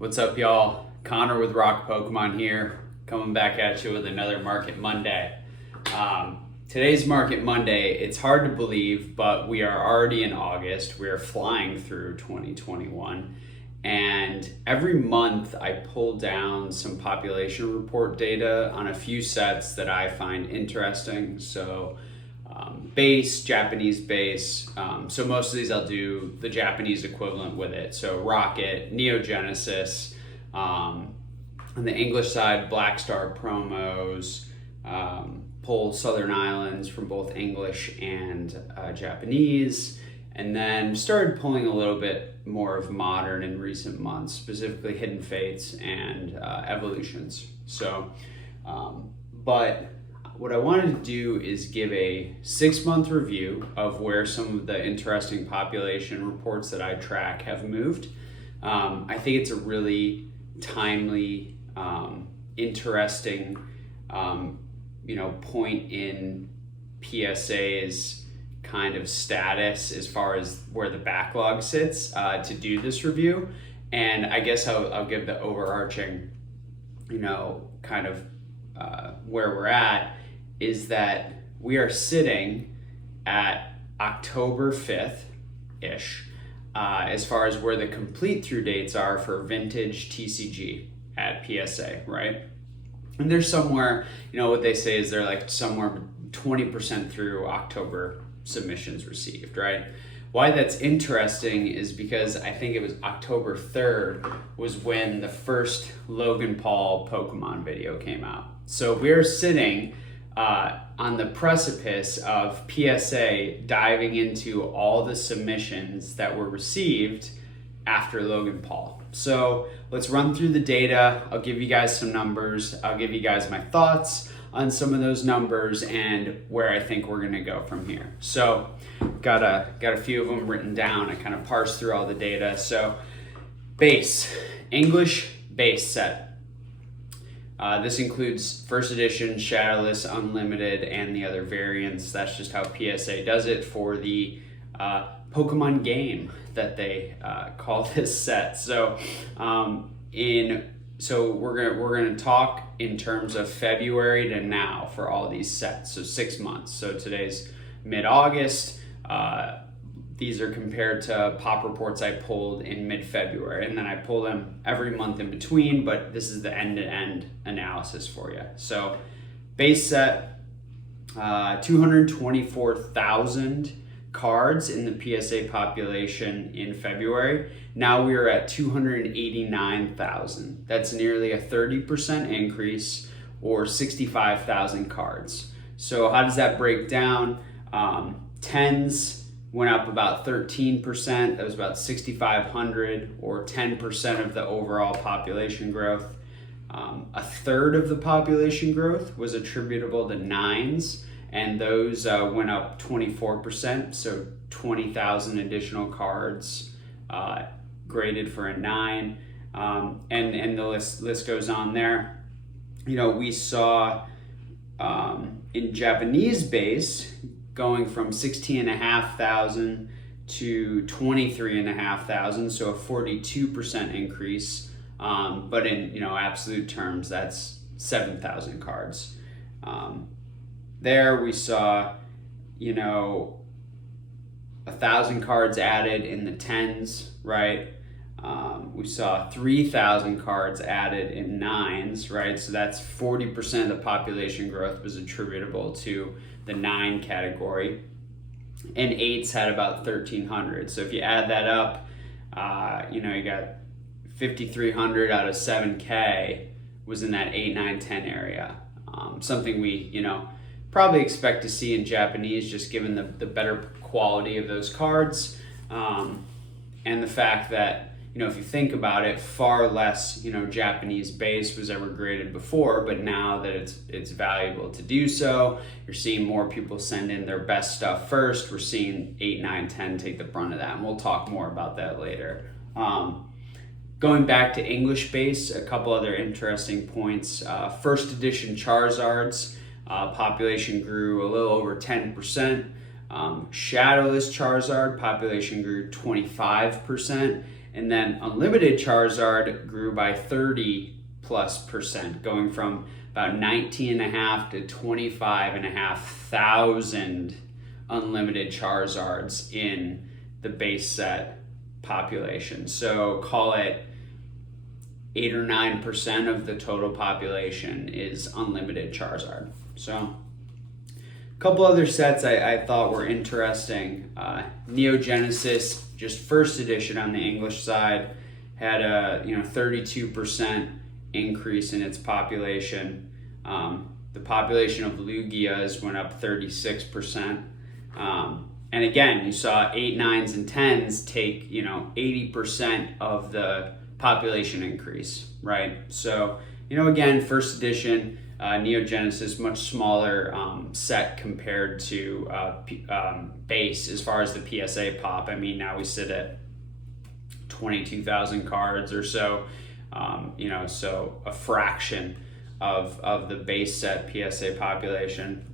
What's up, y'all? Connor with Rock Pokemon here, coming back at you with another Market Monday. Today's Market Monday, it's hard to believe, but we are already in August. We are flying through 2021. And every month I pull down some population report data on a few sets that I find interesting. So base, Japanese base. So most of these I'll do the Japanese equivalent with it. So Rocket, Neogenesis. On the English side, Black Star promos, pull Southern Islands from both English and Japanese. And then started pulling a little bit more of modern in recent months, specifically Hidden Fates and Evolutions. So, but what I wanted to do is give a 6-month review of where some of the interesting population reports that I track have moved. I think it's a really timely, interesting, point in PSA's kind of status as far as where the backlog sits to do this review. And I guess I'll give the overarching, kind of where we're at is that we are sitting at October 5th-ish as far as where the complete through dates are for vintage TCG at PSA, right? And they're somewhere, what they say is they're like somewhere 20% through October submissions received, right? Why that's interesting is because I think it was October 3rd was when the first Logan Paul Pokemon video came out. So we're sitting on the precipice of PSA diving into all the submissions that were received after Logan Paul. So let's run through the data. I'll give you guys some numbers. I'll give you guys my thoughts on some of those numbers and where I think we're gonna go from here. So got a few of them written down. I kind of parsed through all the data. So base, English base set. This includes first edition, Shadowless, Unlimited, and the other variants. That's just how PSA does it for the Pokemon game that they call this set. So we're gonna talk in terms of February to now for all these sets. So 6 months. So today's mid-August. These are compared to pop reports I pulled in mid-February, and then I pull them every month in between, but this is the end-to-end analysis for you. So base set, 224,000 cards in the PSA population in February. Now we are at 289,000. That's nearly a 30% increase, or 65,000 cards. So how does that break down? Tens went up about 13%. That was about 6,500, or 10% of the overall population growth. A third of the population growth was attributable to nines, and those went up 24%. So 20,000 additional cards graded for a 9, and the list goes on there. We saw in Japanese base going from 16,500 to 23,500, so a 42% increase. But in absolute terms, that's 7,000 cards. There we saw 1,000 cards added in the tens, right? We saw 3,000 cards added in nines, right? So that's 40% of the population growth was attributable to the 9 category. And eights had about 1,300. So if you add that up, you got 5,300 out of 7K was in that 8, 9, 10 area. Something we, probably expect to see in Japanese, just given the better quality of those cards, and the fact that if you think about it, far less Japanese base was ever graded before, but now that it's valuable to do so, you're seeing more people send in their best stuff first. We're seeing 8, 9, 10 take the brunt of that, and we'll talk more about that later. Going back to English base, a couple other interesting points. First edition Charizards population grew a little over 10%. Shadowless Charizard population grew 25%, And then unlimited Charizard grew by 30+%, going from about 19.5 to 25,500 unlimited Charizards in the base set population. So call it 8 or 9% of the total population is unlimited Charizard. So a couple other sets I thought were interesting. Neo Genesis, just first edition on the English side, had a 32% increase in its population. The population of Lugias went up 36%. And again, you saw 8, 9s, and 10s take 80% of the population increase, right? So again, first edition, Neo Genesis, much smaller set compared to base as far as the PSA pop. I mean, now we sit at 22,000 cards or so, so a fraction of the base set PSA population.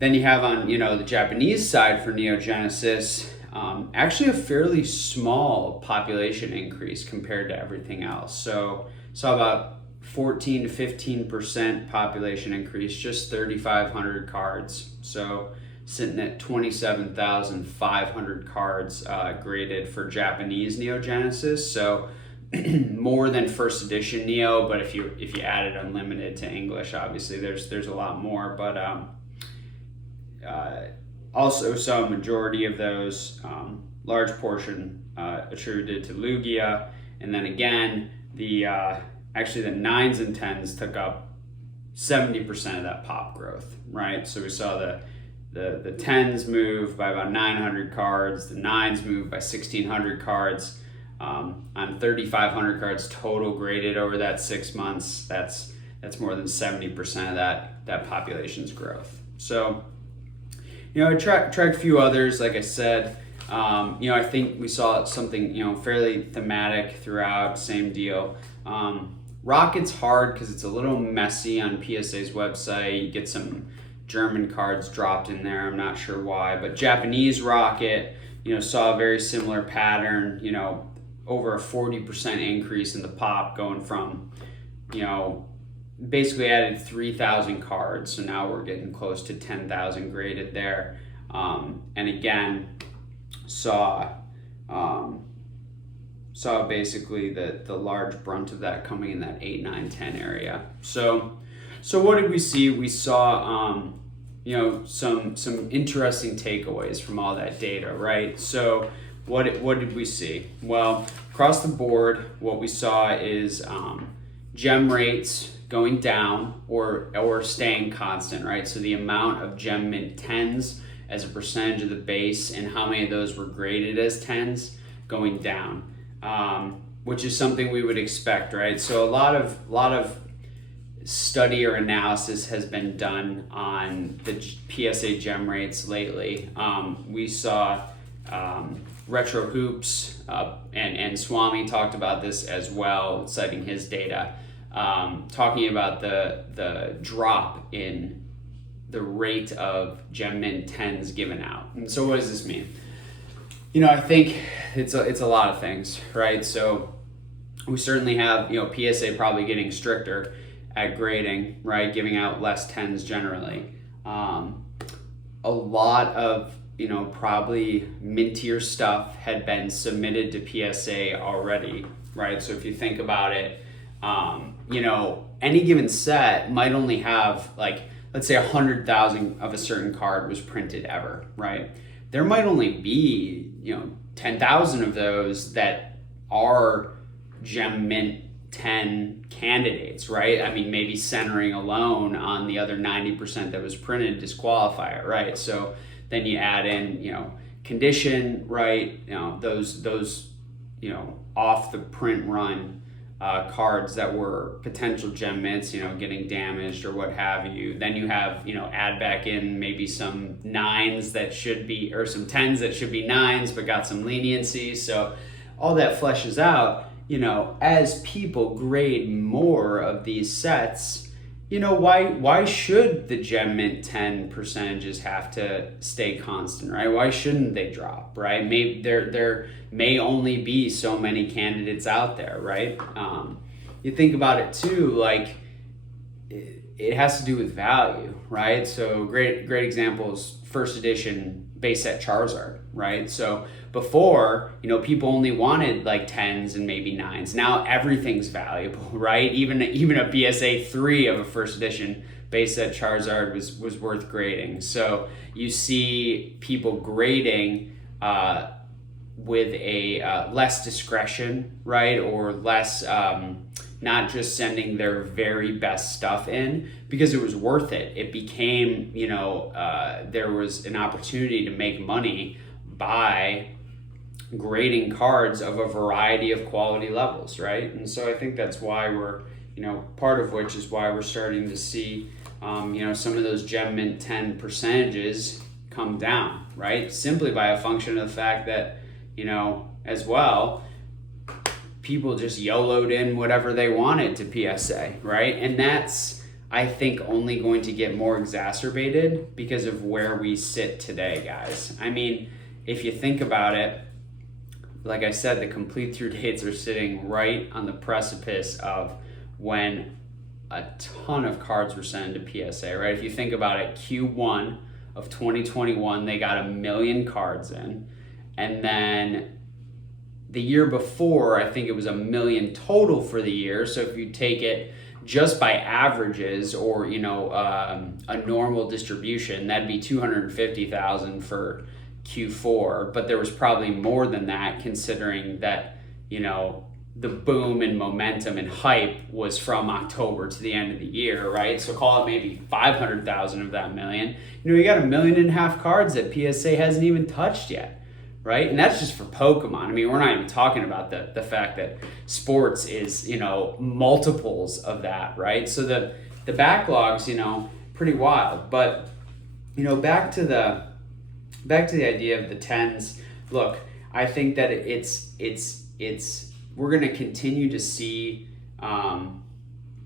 Then you have on the Japanese side for Neo Genesis, actually a fairly small population increase compared to everything else. So saw about 14 to 15% population increase, just 3,500 cards. So sitting at 27,500 cards graded for Japanese Neo Genesis. So more than first edition Neo, but if you added unlimited to English, obviously there's a lot more. But also saw a majority of those, large portion attributed to Lugia, and then again the 9s and 10s took up 70% of that pop growth, right? So we saw the 10s move by about 900 cards, the 9s move by 1,600 cards, on 3,500 cards total graded over that 6 months. That's more than 70% of that population's growth. So I tracked a few others, like I said. I think we saw something fairly thematic throughout. Same deal. Rocket's hard because it's a little messy on PSA's website. You get some German cards dropped in there. I'm not sure why, but Japanese Rocket, saw a very similar pattern. Over a 40% increase in the pop, going from, basically added 3,000 cards. So now we're getting close to 10,000 graded there. And again, saw basically the large brunt of that coming in that 8, 9, 10 area. So what did we see? We saw, some interesting takeaways from all that data, right? So what did we see? Well, across the board, what we saw is gem rates going down or staying constant, right? So the amount of gem mint 10s as a percentage of the base and how many of those were graded as 10s going down, which is something we would expect, right? So a lot of study or analysis has been done on the PSA gem rates lately. We saw Retro Hoops and Swami talked about this as well, citing his data, talking about the drop in the rate of gem mint 10s given out. And so what does this mean? I think it's a lot of things, right? So we certainly have PSA probably getting stricter at grading, right? Giving out less 10s generally. A lot of probably mintier stuff had been submitted to PSA already, right? So if you think about it, any given set might only have let's say 100,000 of a certain card was printed ever, right? There might only be 10,000 of those that are gem mint 10 candidates, right? I mean, maybe centering alone on the other 90% that was printed disqualify it, right? So then you add in, condition, right? Those off the print run cards that were potential gem mints, getting damaged or what have you. Then you have, add back in maybe some 9s that should be, or some 10s that should be 9s, but got some leniency. So all that fleshes out, as people grade more of these sets, why should the gem mint 10 percentages have to stay constant, right? Why shouldn't they drop, right? Maybe there may only be so many candidates out there, right? You think about it too, like it has to do with value, right? So great example is first edition base set Charizard, right? So before, people only wanted like 10s and maybe 9s. Now everything's valuable, right? Even a PSA 3 of a first edition base set Charizard was worth grading. So you see people grading with a less discretion, right? Or less, not just sending their very best stuff in because it was worth it. It became, there was an opportunity to make money by grading cards of a variety of quality levels, right? And so I think that's why we're, part of which is why we're starting to see, some of those gem mint 10 percentages come down, right? Simply by a function of the fact that, as well, people just YOLO'd in whatever they wanted to PSA, right? And that's, I think, only going to get more exacerbated because of where we sit today, guys. I mean, if you think about it, like I said, the complete through dates are sitting right on the precipice of when a ton of cards were sent to PSA, right? If you think about it, Q1 of 2021, they got 1 million cards in. And then the year before, I think it was 1 million total for the year. So if you take it just by averages or, a normal distribution, that'd be 250,000 for Q4. But there was probably more than that considering that, the boom and momentum and hype was from October to the end of the year, right? So call it maybe 500,000 of that million. You got 1.5 million cards that PSA hasn't even touched yet. Right? And that's just for Pokemon. I mean, we're not even talking about the fact that sports is, multiples of that, right? So the backlog's, pretty wild. But, back to the idea of the 10s. Look, I think that we're going to continue to see, or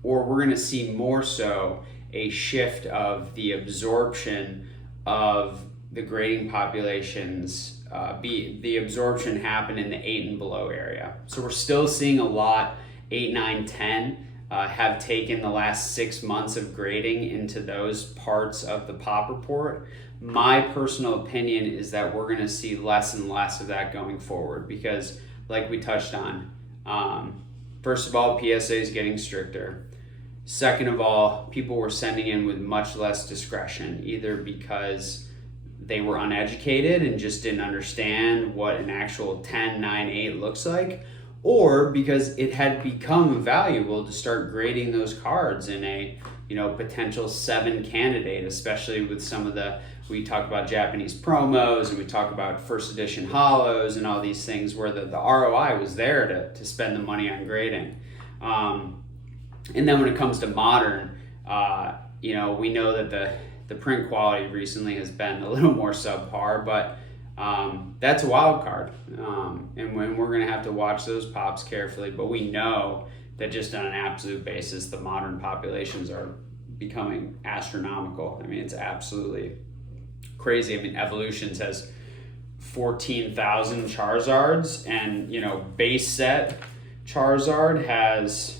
we're going to see more so a shift of the absorption of the grading populations. The absorption happen in the 8 and below area. So we're still seeing a lot 8, 9, 10 have taken the last 6 months of grading into those parts of the pop report. My personal opinion is that we're going to see less and less of that going forward because, like we touched on, first of all, PSA is getting stricter. Second of all, people were sending in with much less discretion, either because they were uneducated and just didn't understand what an actual 10, 9, 8 looks like, or because it had become valuable to start grading those cards in a potential 7 candidate, especially with some of we talk about Japanese promos and we talk about first edition holos and all these things where the ROI was there to spend the money on grading. And then when it comes to modern, we know that the print quality recently has been a little more subpar, but that's a wild card. And we're going to have to watch those pops carefully, but we know that just on an absolute basis, the modern populations are becoming astronomical. I mean, it's absolutely crazy. I mean, Evolutions has 14,000 Charizards and, base set Charizard has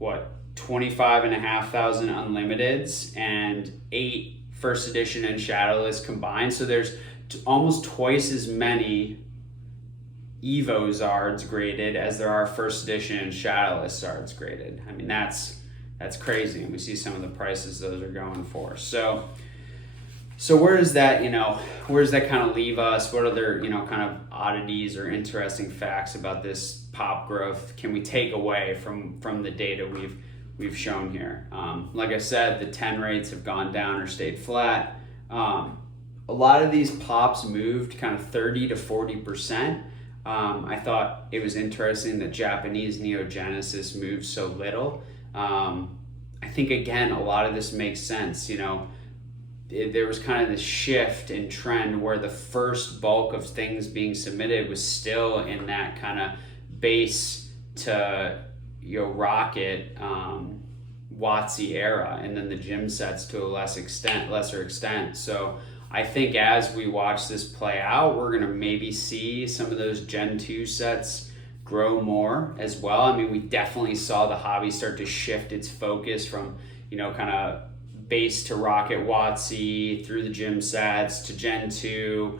25,500 unlimiteds and 8 first edition and shadowless combined. So there's almost twice as many Evo Zards graded as there are first edition and shadowless Zards graded. I mean, that's crazy. And we see some of the prices those are going for. So where does that, where does that kind of leave us? What other, kind of oddities or interesting facts about this pop growth can we take away from the data we've shown here? Like I said, the 10 rates have gone down or stayed flat. A lot of these pops moved kind of 30 to 40%. I thought it was interesting that Japanese Neogenesis moved so little. I think, again, a lot of this makes sense. There was kind of this shift in trend where the first bulk of things being submitted was still in that kind of base to rocket WotC era, and then the gym sets to a lesser extent. So I think as we watch this play out, we're gonna maybe see some of those Gen 2 sets grow more as well. I mean, we definitely saw the hobby start to shift its focus from, kind of base to rocket WotC through the gym sets to Gen 2,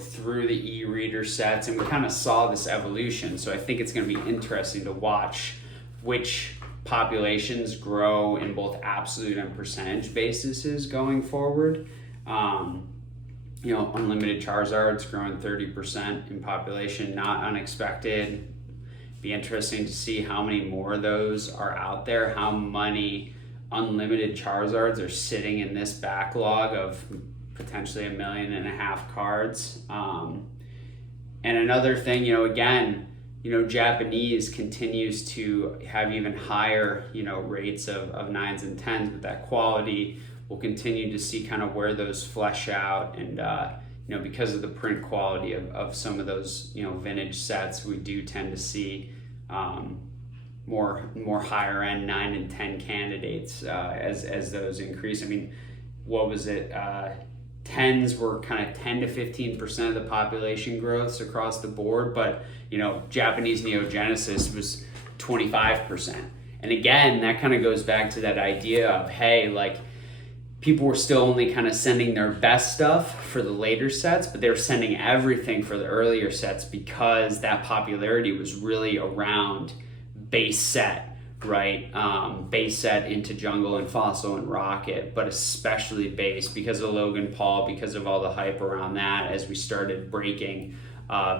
through the e-reader sets, and we kind of saw this evolution. So I think it's going to be interesting to watch which populations grow in both absolute and percentage bases going forward. Unlimited Charizard's growing 30% in population, not unexpected. Be interesting to see how many more of those are out there, how many unlimited Charizards are sitting in this backlog of potentially 1.5 million cards. And another thing, Japanese continues to have even higher, rates of 9s and 10s, but that quality we'll continue to see kind of where those flesh out. And, because of the print quality of some of those, vintage sets, we do tend to see more higher end 9 and 10 candidates as those increase. I mean, what was it? 10s were kind of 10 to 15% of the population growths across the board, but Japanese Neogenesis was 25%. And again, that kind of goes back to that idea of, hey, like, people were still only kind of sending their best stuff for the later sets, but they were sending everything for the earlier sets because that popularity was really around base set, right? Base set into Jungle and Fossil and Rocket, but especially base because of Logan Paul, because of all the hype around that as we started breaking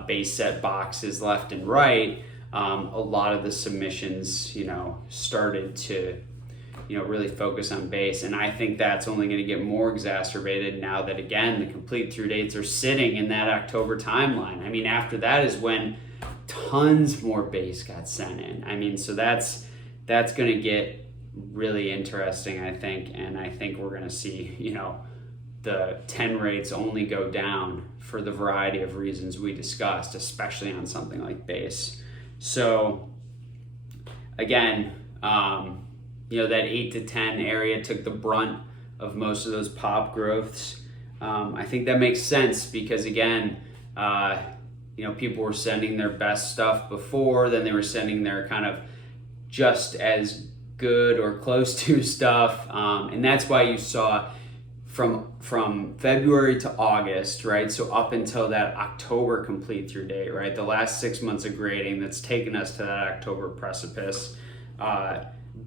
base set boxes left and right. A lot of the submissions, started to really focus on base. And I think that's only going to get more exacerbated now that, again, the complete through dates are sitting in that October timeline. I mean, after that is when tons more base got sent in. I mean, so that's going to get really interesting, I think. And I think we're going to see, the 10 rates only go down for the variety of reasons we discussed, especially on something like base. So again, that 8 to 10 area took the brunt of most of those pop growths. I think that makes sense because, again, people were sending their best stuff before, then they were sending their kind of just as good or close to stuff. And that's why you saw from February to August, right? So up until that October complete through date, right? The last 6 months of grading that's taken us to that October precipice.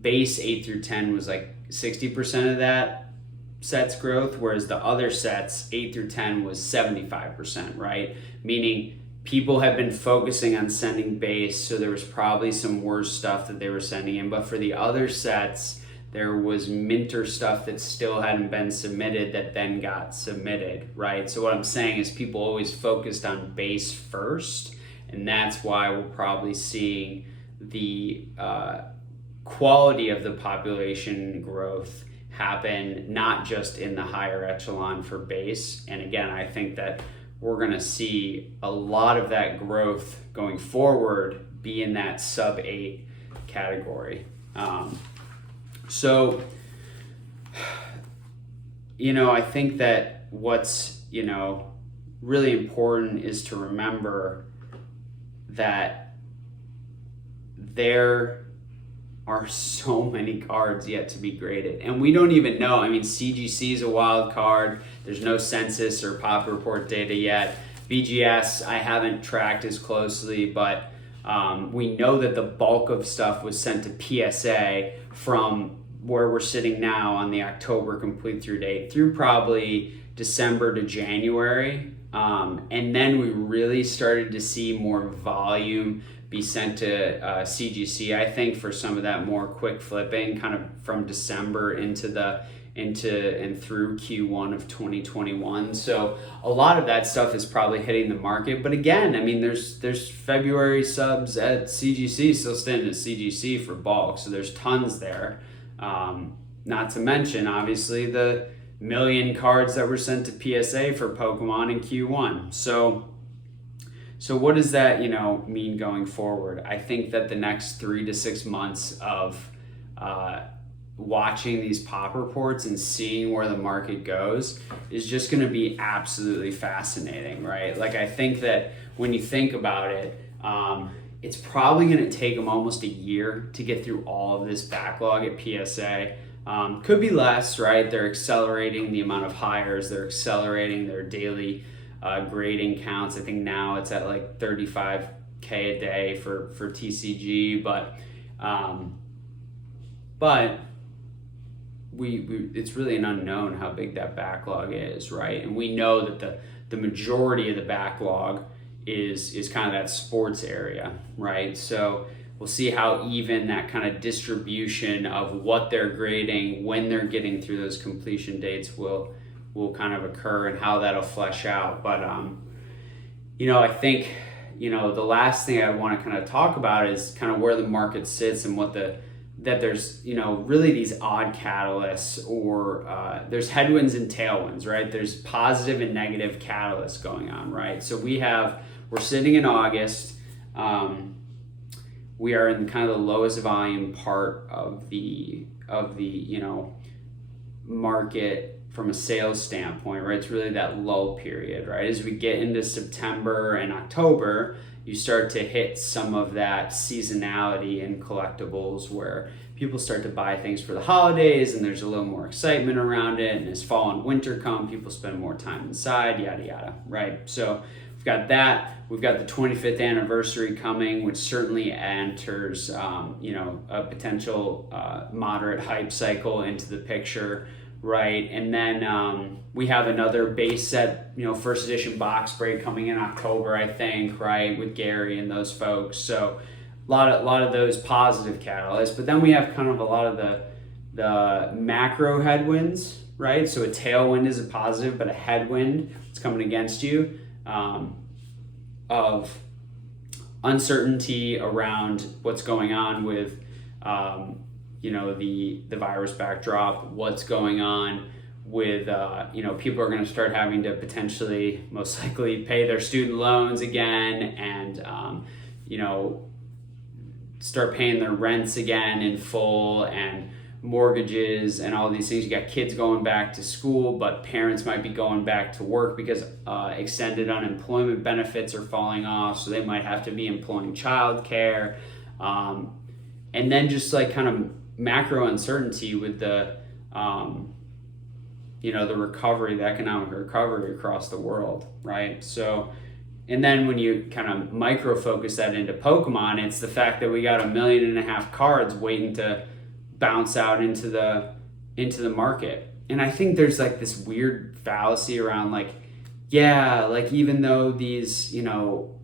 Base 8 through 10 was like 60% of that set's growth, whereas the other sets 8 through 10 was 75%, right? Meaning people have been focusing on sending base, so there was probably some worse stuff that they were sending in, but for the other sets, there was minter stuff that still hadn't been submitted that then got submitted, right? So what I'm saying is people always focused on base first, and that's why we're probably seeing the quality of the population growth happen not just in the higher echelon for base. And again, I think that we're going to see a lot of that growth going forward be in that sub 8 category. So I think that what's really important is to remember that there are so many cards yet to be graded, and we don't even know. I mean, CGC is a wild card. There's no census or pop report data yet. BGS I haven't tracked as closely, but we know that the bulk of stuff was sent to PSA from where we're sitting now on the October complete through date through probably December to January. And then we really started to see more volume be sent to CGC, I think, for some of that more quick flipping kind of from December into and through Q1 of 2021. So a lot of that stuff is probably hitting the market. But again, I mean, there's February subs at CGC still standing at CGC for bulk. So there's tons there. Not to mention, obviously, the 1 million cards that were sent to PSA for Pokemon in Q1. So what does that, mean going forward? I think that the next 3 to 6 months of watching these pop reports and seeing where the market goes is just going to be absolutely fascinating, right? Like, I think that when you think about it, it's probably going to take them almost a year to get through all of this backlog at PSA. Could be less, right? They're accelerating the amount of hires, they're accelerating their daily grading counts. I think now it's at like 35K a day for TCG, but it's really an unknown how big that backlog is, right? And we know that the majority of the backlog is kind of that sports area, right? So we'll see how even that kind of distribution of what they're grading when they're getting through those completion dates will kind of occur and how that'll flesh out. But I think the last thing I want to kind of talk about is kind of where the market sits and that there's really these odd catalysts, or there's headwinds and tailwinds, right? There's positive and negative catalysts going on, right? So we're sitting in August. We are in kind of the lowest volume part of the market from a sales standpoint, right? It's really that lull period, right? As we get into September and October, you start to hit some of that seasonality in collectibles where people start to buy things for the holidays and there's a little more excitement around it. And as fall and winter come, people spend more time inside, yada, yada, right? So we've got that. We've got the 25th anniversary coming, which certainly enters, a potential moderate hype cycle into the picture, right? And then we have another base set, first edition box break coming in October, I think, right, with Gary and those folks. So a lot of those positive catalysts. But then we have kind of a lot of the macro headwinds, right? So a tailwind is a positive, but a headwind is coming against you. Of uncertainty around what's going on with, the virus backdrop, what's going on with, people are going to start having to potentially, most likely, pay their student loans again and, start paying their rents again in full, and mortgages and all these things. You got kids going back to school, but parents might be going back to work because extended unemployment benefits are falling off, so they might have to be employing childcare. And then just like kind of macro uncertainty with the recovery, the economic recovery across the world, right? So, and then when you kind of micro focus that into Pokemon, it's the fact that we got 1.5 million cards waiting to bounce out into the market. And I think there's like this weird fallacy around even though these,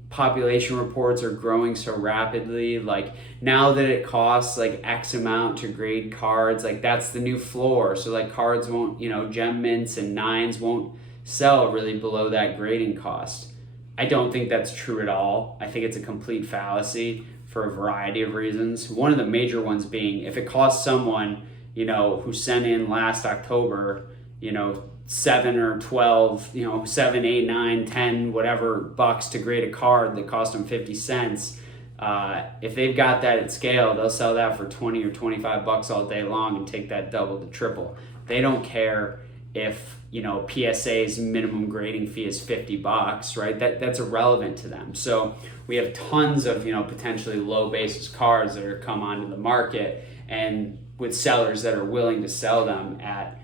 population reports are growing so rapidly, like now that it costs like X amount to grade cards, like that's the new floor. So like cards won't, gem mints and 9s won't sell really below that grading cost. I don't think that's true at all. I think it's a complete fallacy for a variety of reasons. One of the major ones being, if it costs someone, who sent in last October, 7 or 12, 7, 8, 9, 10, whatever bucks to grade a card that cost them 50 cents. If they've got that at scale, they'll sell that for 20 or 25 bucks all day long and take that double to triple. They don't care if, PSA's minimum grading fee is 50 bucks, right? That's irrelevant to them. So we have tons of, potentially low basis cards that are come onto the market, and with sellers that are willing to sell them at,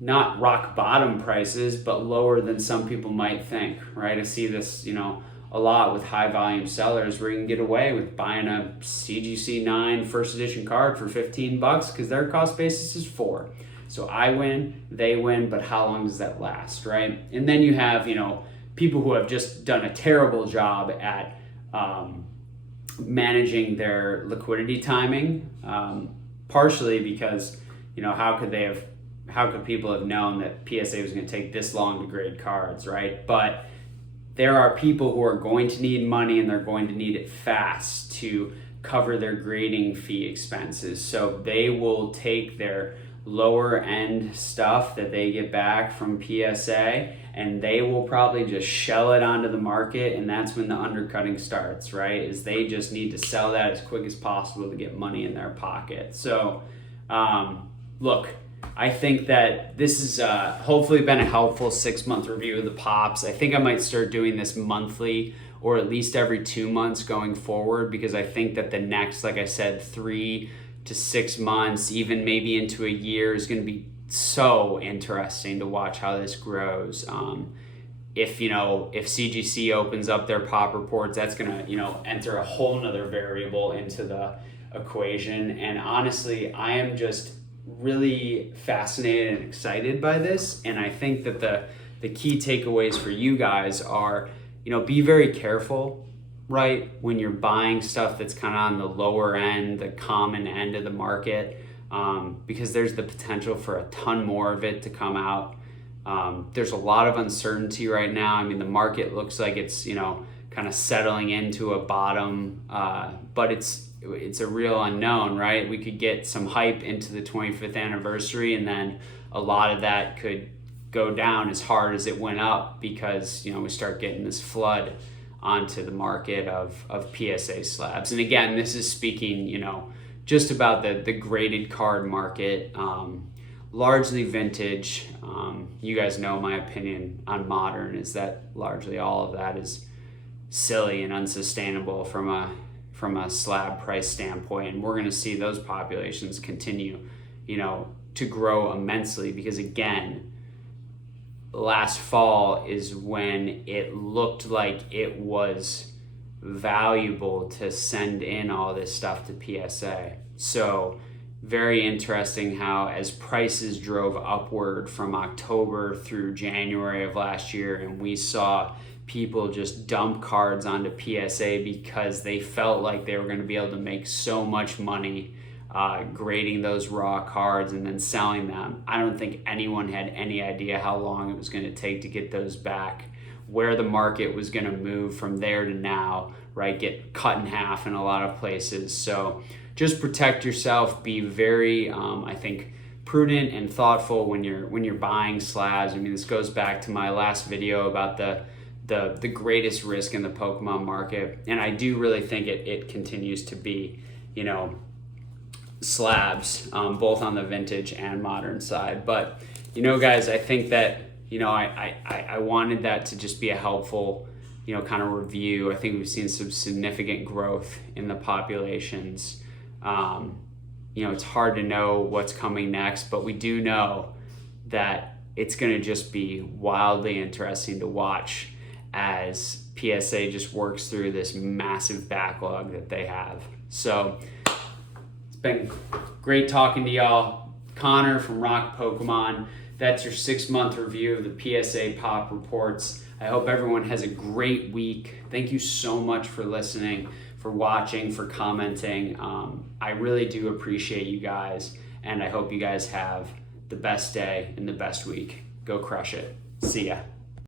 not rock bottom prices, but lower than some people might think, right? I see this, a lot with high volume sellers where you can get away with buying a CGC 9 first edition card for 15 bucks because their cost basis is 4. So I win, they win, but how long does that last, right? And then you have, people who have just done a terrible job at managing their liquidity timing, partially because, how could people have known that PSA was going to take this long to grade cards, right? But there are people who are going to need money, and they're going to need it fast to cover their grading fee expenses. So they will take their lower end stuff that they get back from PSA, and they will probably just shell it onto the market, and that's when the undercutting starts, right? Is they just need to sell that as quick as possible to get money in their pocket. So, Look, I think that this has hopefully been a helpful 6-month review of the pops. I think I might start doing this monthly or at least every 2 months going forward, because I think that the next, like I said, 3 to 6 months, even maybe into a year, is going to be so interesting to watch how this grows. If CGC opens up their pop reports, that's going to enter a whole nother variable into the equation. And honestly, I am just really fascinated and excited by this. And I think that the key takeaways for you guys are, be very careful, right, when you're buying stuff that's kind of on the lower end, the common end of the market, because there's the potential for a ton more of it to come out. There's a lot of uncertainty right now. I mean, the market looks like it's, kind of settling into a bottom, but it's a real unknown, right? We could get some hype into the 25th anniversary, and then a lot of that could go down as hard as it went up, because, we start getting this flood onto the market of PSA slabs. And again, this is speaking, just about the graded card market, largely vintage. You guys know my opinion on modern is that largely all of that is silly and unsustainable from a slab price standpoint. And we're going to see those populations continue, to grow immensely, because again, last fall is when it looked like it was valuable to send in all this stuff to PSA. So very interesting how, as prices drove upward from October through January of last year, and we saw people just dump cards onto PSA because they felt like they were going to be able to make so much money grading those raw cards and then selling them. I don't think anyone had any idea how long it was going to take to get those back, where the market was going to move from there to now, right? Get cut in half in a lot of places. So just protect yourself. Be very, I think, prudent and thoughtful when you're buying slabs. I mean, this goes back to my last video about the greatest risk in the Pokemon market, and I do really think it continues to be, slabs, both on the vintage and modern side. But guys, I think that I wanted that to just be a helpful kind of review. I think we've seen some significant growth in the populations. It's hard to know what's coming next, but we do know that it's going to just be wildly interesting to watch as PSA just works through this massive backlog that they have. So it's been great talking to y'all. Connor from Rock Pokemon. That's your 6-month review of the PSA pop reports. I hope everyone has a great week. Thank you so much for listening, for watching, for commenting. I really do appreciate you guys, and I hope you guys have the best day and the best week. Go crush it. See ya.